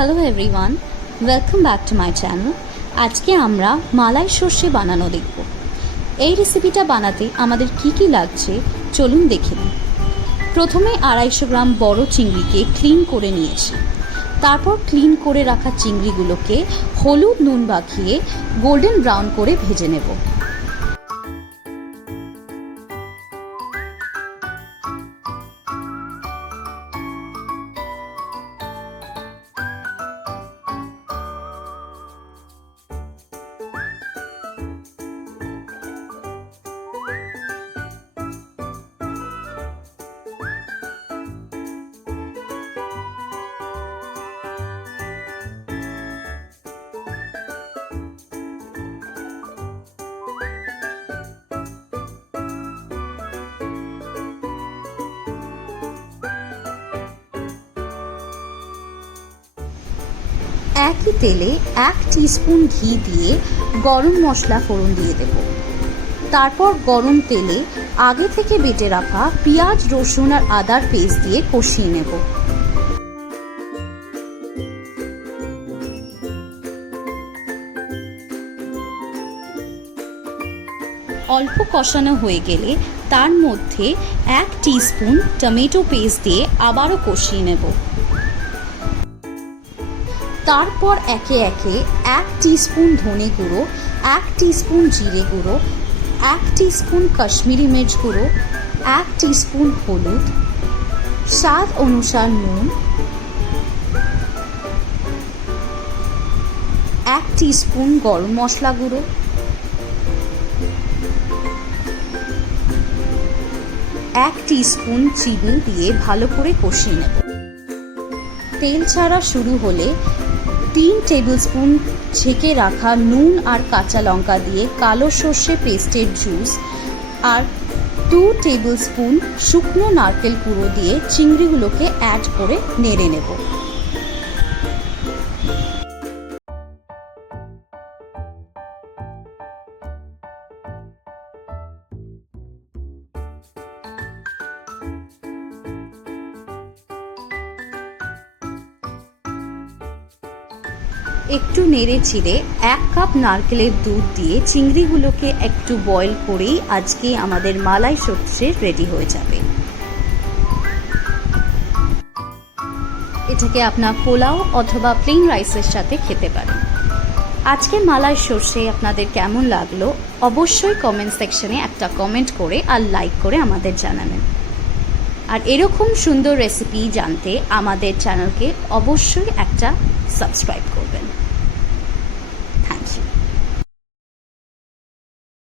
Hello everyone, welcome back to my channel. আজকে আমরা মালাই সর্ষে বানানো দেখব। এই রেসিপিটা বানাতে আমাদের কি কি লাগছে চলুন দেখে নিই। প্রথমে 250 গ্রাম বড় চিংড়িকে ক্লিন করে নিয়েছি। তারপর ক্লিন করে রাখা চিংড়িগুলোকে হলুদ নুন মাখিয়ে গোল্ডেন ব্রাউন করে ভেজে নেব। একই তেলে 1 টিস্পুন ঘি দিয়ে গরম মশলা ফোড়ন দিয়ে দেব। তারপর গরম তেলে আগে থেকে বেটে রাখা পেঁয়াজ, রসুন আর আদার পেস্ট দিয়ে কষিয়ে নেব। অল্প কষানো হয়ে গেলে তার মধ্যে 1 টিস্পুন টমেটো পেস্ট দিয়ে আবারও কষিয়ে নেব। তারপর একে একে 1 টিস্পুন ধনে গুঁড়ো, 1 টিস্পুন জিরে গুঁড়ো, 1 টিস্পুন কাশ্মীরি মির্চ গুঁড়ো, 1 টিস্পুন হলুদ, স্বাদ অনুসার নুন, 1 টিস্পুন গরম মশলা গুঁড়ো, 1 টিস্পুন চিনি দিয়ে ভালো করে কষিয়ে নেব। তেল ছাড়া শুরু হলে 3 টেবিলস্পুন ছেঁকে রাখা নুন আর কাঁচা লঙ্কা দিয়ে কালো সর্ষে পেস্টের জুস আর 2 টেবিলস্পুন শুকনো নারকেল কুড়ো দিয়ে চিংড়িগুলোকে অ্যাড করে নেড়ে নেব। একটু নেড়ে চিড়ে 1 কাপ নারকেলের দুধ দিয়ে চিংড়িগুলোকে একটু বয়েল করেই আজকে আমাদের মালাই সর্ষে রেডি হয়ে যাবে। এটাকে আপনার পোলাও অথবা প্লেন রাইসের সাথে খেতে পারেন। আজকে মালাই সর্ষে আপনাদের কেমন লাগলো অবশ্যই কমেন্ট সেকশনে একটা কমেন্ট করে আর লাইক করে আমাদের জানাবেন। আর এরকম সুন্দর রেসিপি জানতে আমাদের চ্যানেলকে অবশ্যই একটা সাবস্ক্রাইব করবেন।